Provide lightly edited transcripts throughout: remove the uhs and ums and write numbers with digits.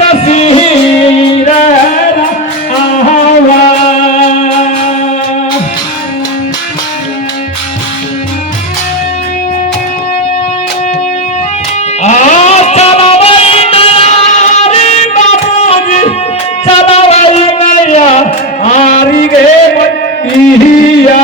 कसीर आवा आरी गे मैया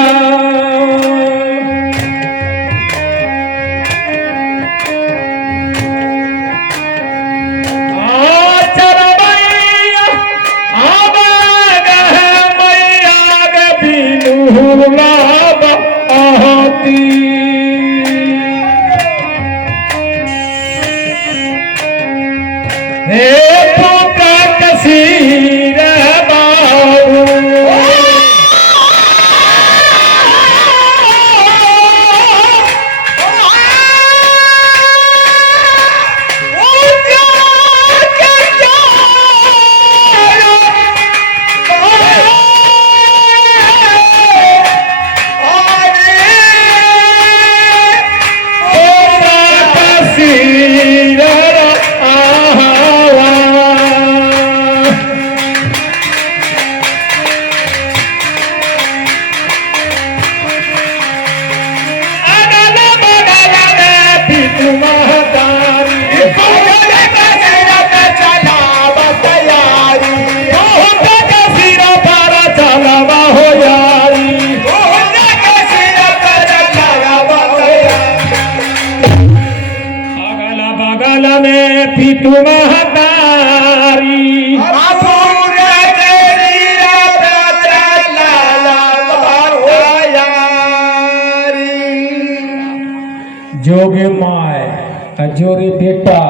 जोगे माय जोरे बेटा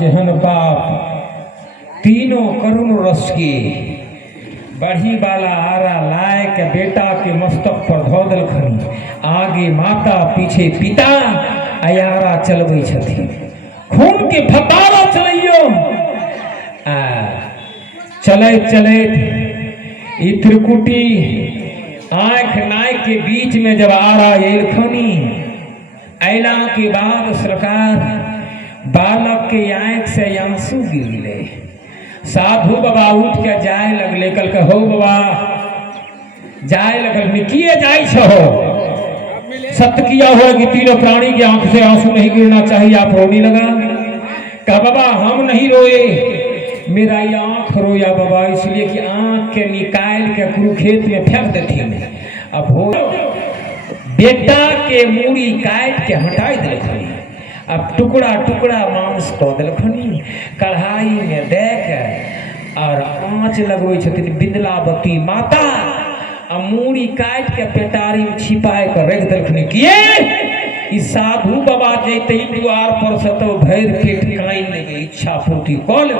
जहन बाप तीनों करुण रस के बढ़ी वाला आरा लाए के बेटा के मस्तक पर धो दलखनी आगे माता पीछे पिता अयारा चलबै छथिन खून के फतारा चलैयो चलैत चलैत ई त्रिकुटी आँख नाक के बीच में जब आरा एलखनी अला के बाद सरकार बालक के आँख से आंसू गिर गए साधु बाबा उठ के जाए लगले कल के हो बाबा जाए लगल किए जाए हो सत्य किया हो कि तीनों प्राणी की आंख से आंसू नहीं गिरना चाहिए आप रोने लगा कहा बाबा हम नहीं रोए मेरा ये आंख रोया बाबा इसलिए कि आंख के निकाल के कुरुखेत में फेंक देती अब हो बेटा के मूड़ी काट के हटाई दिलखनी अब टुकड़ा टुकड़ा मांस को दिलखनी कढ़ाई में दे के और आँच लगवे छथिन बिंदलावती माता अब मूड़ी काट के पेटारी में छिपाए कर रख दिलखनी किए इस साधु बाबा जैते द्वार पर से तो भैर पेट काइन लगे इच्छा पूर्ति कल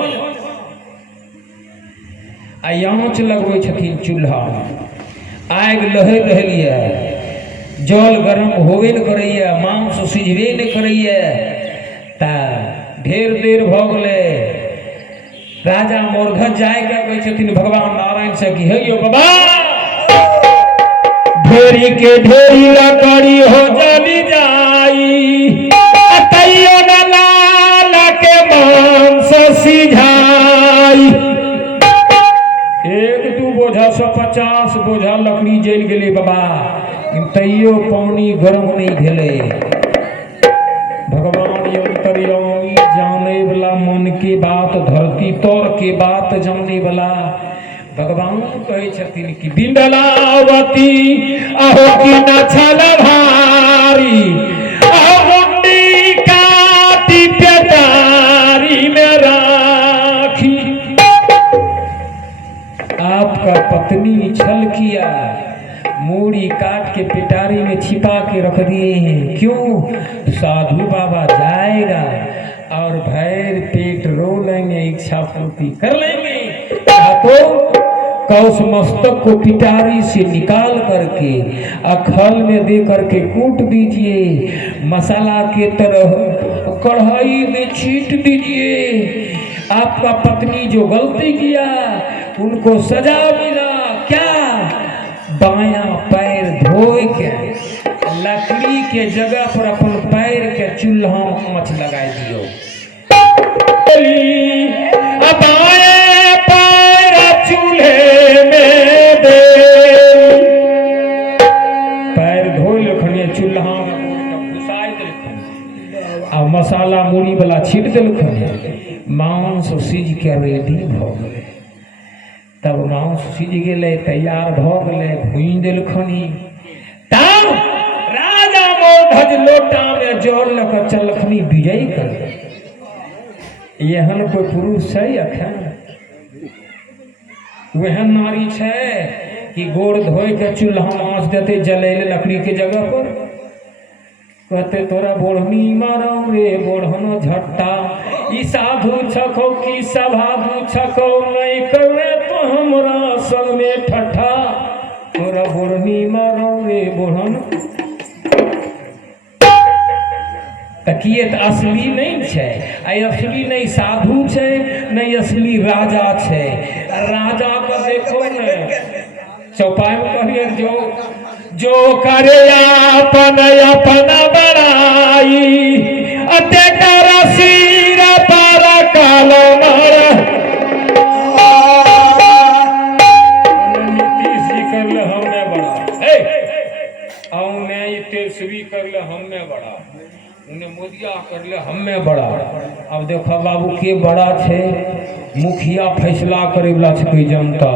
आँच लगवे छथिन चूल्हा आग लहर रहलिए जल गरम होबे न करैया मांस सिझबे न करैया ता ढेर देर भ गेलै राजा मोरघ जाय के कहै छथिन भगवान नारायण से कि हे यो बाबा ढेरी के ढेरी लकड़ी हो जली जाई तैयो न लाल के मांस सिझाई एक दू बोझा 150 बोझा लकड़ी जल गेलै बाबा तैयो पानी गरम नहीं भेले भगवान अंतर्यामी जाने वाला मन के बात धरती तौर के बात जानने वाला भगवान कहे छथिन कि बिंदलावती अहो की न छल भारी अहो मुंडी काटी पेटारी में राखी आपका पत्नी छल किया मूड़ी काट के पिटारी में छिपा के रख दिए हैं क्यों साधु बाबा जाएगा और भैर पेट रो लेंगे इच्छा पूर्ति कर लेंगे तो कौश मस्तक को पिटारी से निकाल करके अखल में दे करके कूट दीजिए मसाला के तरह कढ़ाई में छीट दीजिए आपका पत्नी जो गलती किया उनको सजा मिला क्या बायां पैर धोए के लकड़ी के जगह पर अपन पैर के चूल्हा में आँच लगा दियो अब मांस सीझ के रेडी भ गए। तब मांस सीझ गए, तैयार भ गए, भून देलखनी। तब राजा मोरध्वज लोटा में जल लक चलखनी विजय कर। एहन कोई पुरुष है अखन? वह नारी है कि गोड़ धोए के चूल्हा मांस देते जलेले लकड़ी के जगह पर। कहते तोरा बोढ़नी मारो रे बोढ़नो झट्टा, ई साधु छको की सभाधु छको, नहीं करे तो हमरा संग में ठट्ठा। तोरा बोढ़नी मारो रे बोढ़न। तकिए तो असली नहीं छे, असली नहीं साधु छे, नहीं असली राजा छे। राजा को देखो ने चौपाई में कहिए जो करे अपन अपन बड़ाई, अते कर सिर पर कालो मार। नीतीश जी कर ले हमने बड़ा, औने तेजस्वी कर ले हमने बड़ा, उन्हें मोदिया कर ले हमें बड़ा। अब देखो बाबू के बड़ा छे, मुखिया फैसला करे वाला छे जनता।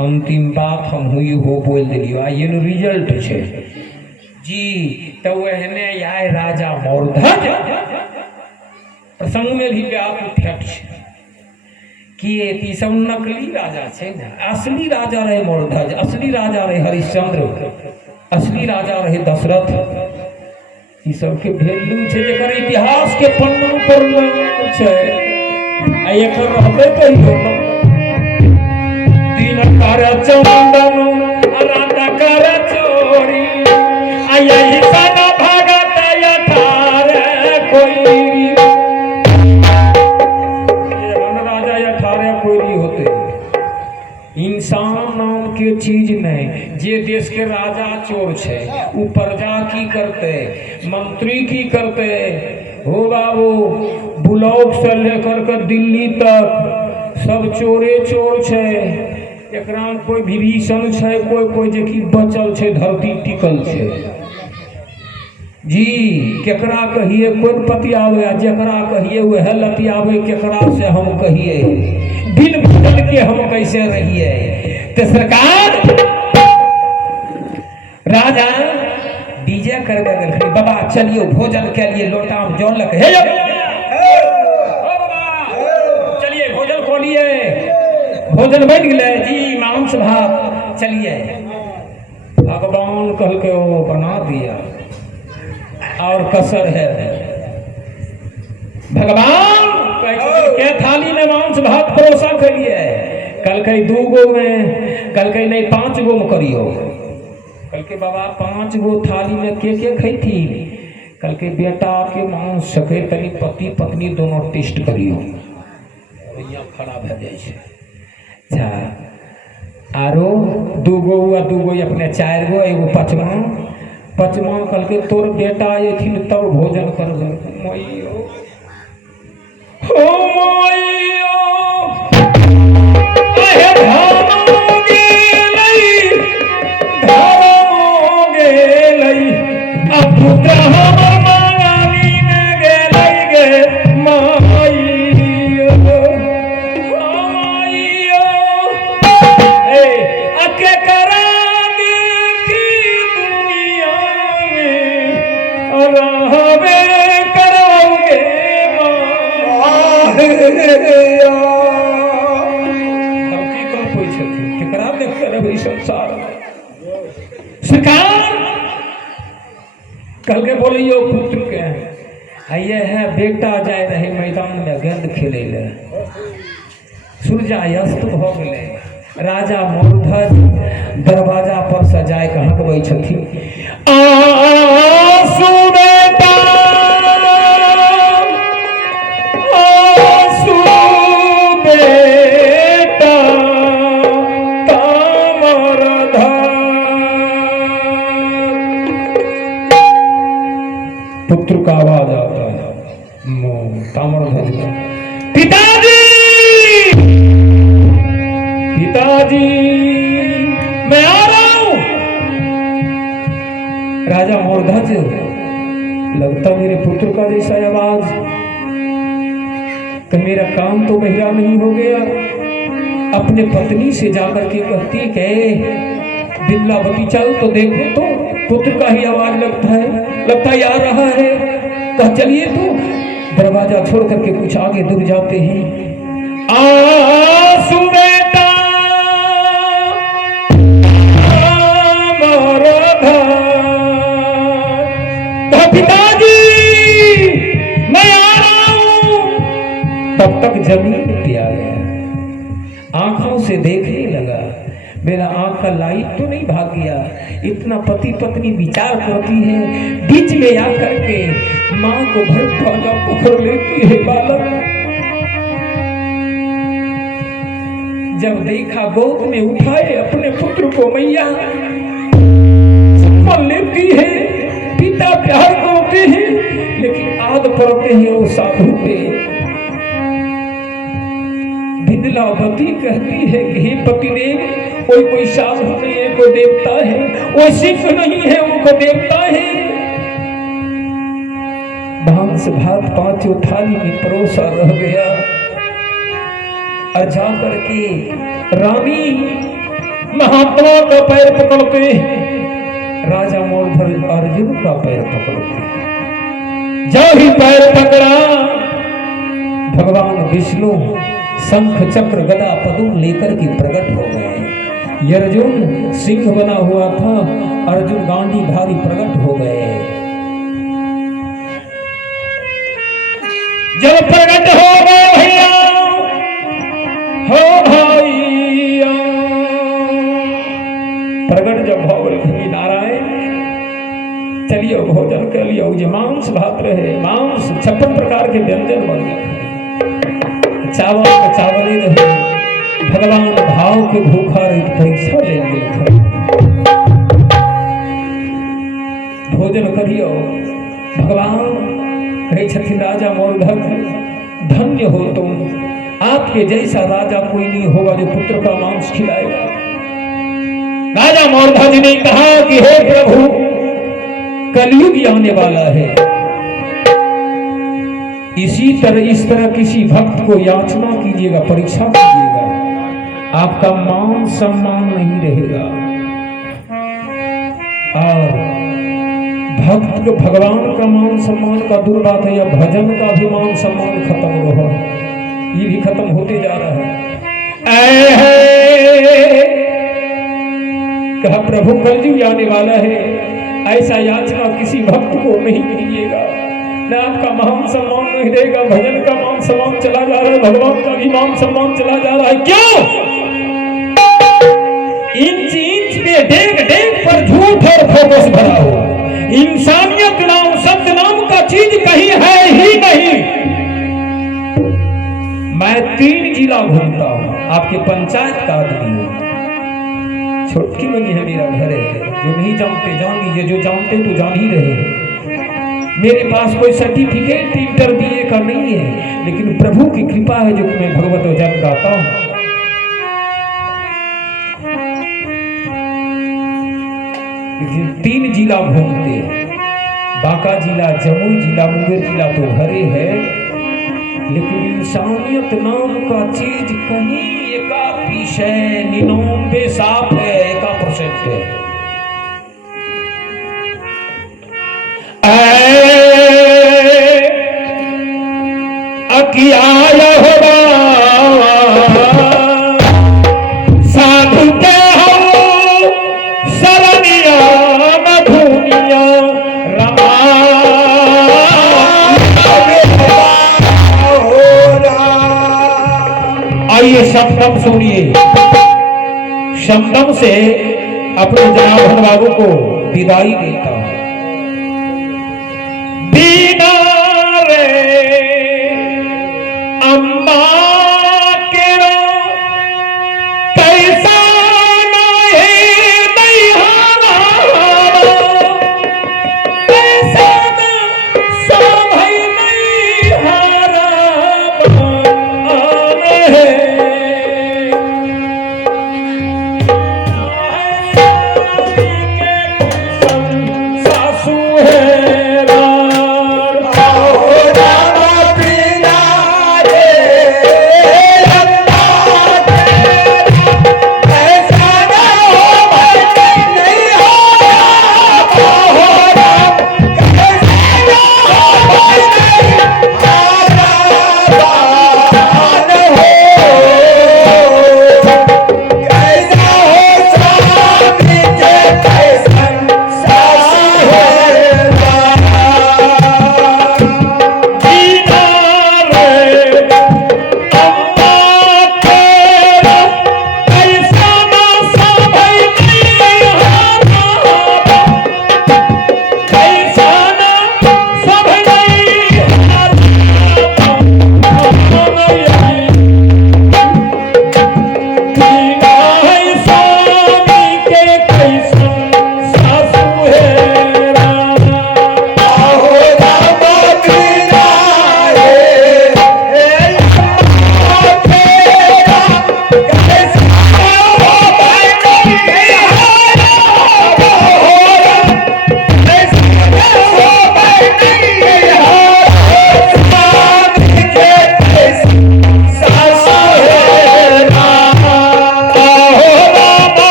अंतिम बात हम हुई हो बोल दिलियो, ये रिजल्ट छे जी। तो वहने आए राजा मोरध्वज प्रसंग में भी व्याप फैक्ट छे कि सब नकली राजा छे ना, असली राजा रहे मोरध्वज, असली राजा रहे हरिश्चंद्र, असली राजा रहे दशरथ। ई सब के वैल्यू छे जेकर इतिहास के पन्ना पर नाम छे। आ एकर रहबे कहियो न दिन कर चंदन रात कर चोरी, आ यही सन भगत अठारह कोई। ये राजा 18 कोई होते। इंसान नाम के चीज नहीं। जे देश के राजा चोर छे, उ प्रजा की करते, मंत्री की करते। हो बाबू, ब्लॉक से लेकर के दिल्ली तक सब चोरे चोर छे। एकरा में कोई विभीषण छे, कोई जे की बचल छे, धरती टिकल छे जी। केकरा कहिए कोई पतियावे, जेकरा कहिए वह लतियावे, केकरा से हम कहिए दिन बदल के हम कैसे रहिए। तो सरकार राजा डीजे करबे गेलखिन, बाबा चलियो भोजन के लिए लोटा में जल लग, हे चलिए भोजन को लिए। भोजन बन गए जी, मांस भात, चलिए। भगवान कल के वो बना दिया और कसर है। भगवान के थाली में मांस भात परोसा करिए। कल के 2 गो में, कल के नहीं 5 गो में करियो। कल के बाबा 5 गो थाली में के खैती। कल के बेटा के मांस सके तनी पति पत्नी दोनों टेस्ट करियो। यहाँ खराब है जैसे। अच्छा आरो 2 गो हुआ, 2 गो अपने 4 गो, एगो पचमा कल के तोर बेटा अथिन तब भोजन करबे। मैयो हो मैयो अहे धामो गेलै अब पुत्र हमर मांगानी में गेलै गे माइयो। माइयो ए अके करा देखी दुनिया में रहबे करोगे संसार सरकार कल के बोलियो पुत्र के ये है बेटा जाए रहे मैदान में गेंद खेले ले, सूर्यास्त भ गए। राजा मोरध्वज दरवाजा पर सजाए के हकबै छथिन, आसू बेटा आसू बेटा पुत्र का आवाज आता है ताम्रध्वज का, पिताजी पिताजी मैं आ रहा हूं। राजा मोरध्वज लगता मेरे पुत्र का जैसा आवाज। कि मेरा काम तो बहिरा नहीं हो गया। अपने पत्नी से जाकर के कहती के बिमलावती चल तो देखो तो पुत्र का ही आवाज लगता ही आ रहा है। कह चलिए तो दरवाजा छोड़ करके कुछ आगे दूर जाते हैं। आंसू बेटा पिताजी मैं आ रहा हूं। तब तक जमीन पे आ गया, आंखों से देखने लगा। मेरा आंख का लाइट तो नहीं भाग गया। इतना पति पत्नी विचार करती है, बीच में आकर के मां को भर भागा पकड़ लेती है। बालक जब देखा गोद में उठाए अपने पुत्र को मैया संभाल लेती है। पिता प्यार करते हैं लेकिन आद पड़ते हैं वो साधु पे। बिमलावती कहती है कि हे पतिदेव, कोई साधु नहीं है, कोई देवता है। कोई सिख नहीं है, उनको देवता है। मांस भात पांचों थाली में परोसा रह गया। और जाकर के रानी महात्मा का पैर पकड़ते, राजा मोरधर अर्जुन का पैर पकड़ते। जब ही पैर पकड़ा, भगवान विष्णु शंख चक्र गदा पदम लेकर के प्रकट हो गए। अर्जुन सिंह बना हुआ था, अर्जुन गांडी भारी प्रकट हो गए। जब प्रकट हो गए भैया हो भैया, प्रकट जब हो गए नारायण चलिए भोजन कर लिया। मांस भात रहे, मांस 56 प्रकार के व्यंजन बन गए। चावल का चावल ही रहे। भगवान भाव के भूखा रही परीक्षा लेंगे। भोजन करियो। भगवान कहे छथिन राजा मोरधर धन्य हो तुम, आपके जैसा राजा कोई नहीं होगा जो पुत्र का मांस खिलाएगा। राजा मोरधर जी ने कहा कि हे प्रभु, कलयुग आने वाला है, इस तरह किसी भक्त को याचना कीजिएगा, परीक्षा कीजिएगा, आपका मान सम्मान नहीं रहेगा। और भक्त को भगवान का मान सम्मान का दूर बात है, या भजन का भी मान सम्मान खत्म हो, ये भी खत्म होते जा रहा है। कहा प्रभु कलयुग आने वाला है, ऐसा याचना किसी भक्त को नहीं कीजिएगा, न आपका मान सम्मान नहीं रहेगा। भजन का मान सम्मान चला जा रहा है, भगवान का भी मान सम्मान चला जा रहा है। क्यों? इंच इंच में डेग डेग पर झूठ और फोकस भरा हुआ। इंसानियत नाम सत्य नाम का चीज कहीं है ही नहीं। मैं 3 जिला घूमता हूं, आपके पंचायत का आदमी हूं। छोटकी बनी है, मेरा घर है। जो नहीं जानते जान लीजिए, जो जानते तो जान ही रहे। मेरे पास कोई सर्टिफिकेट इंटर बीए का नहीं है, लेकिन प्रभु की कृपा है जो मैं भगवत वचन गाता हूं। लेकिन 3 जिला घूमते हैं, बांका जिला, जमुई जिला, मुंगेर जिला तो भरे है, लेकिन इंसानियत नाम का चीज कहीं 1% है, 99 साफ है, 1% है। किया साधु के हो सरनिया मधुनिया रमा। आइए शब्दम सुनिए, शब्दम से अपने जनार्दन बाबू को विदाई देता।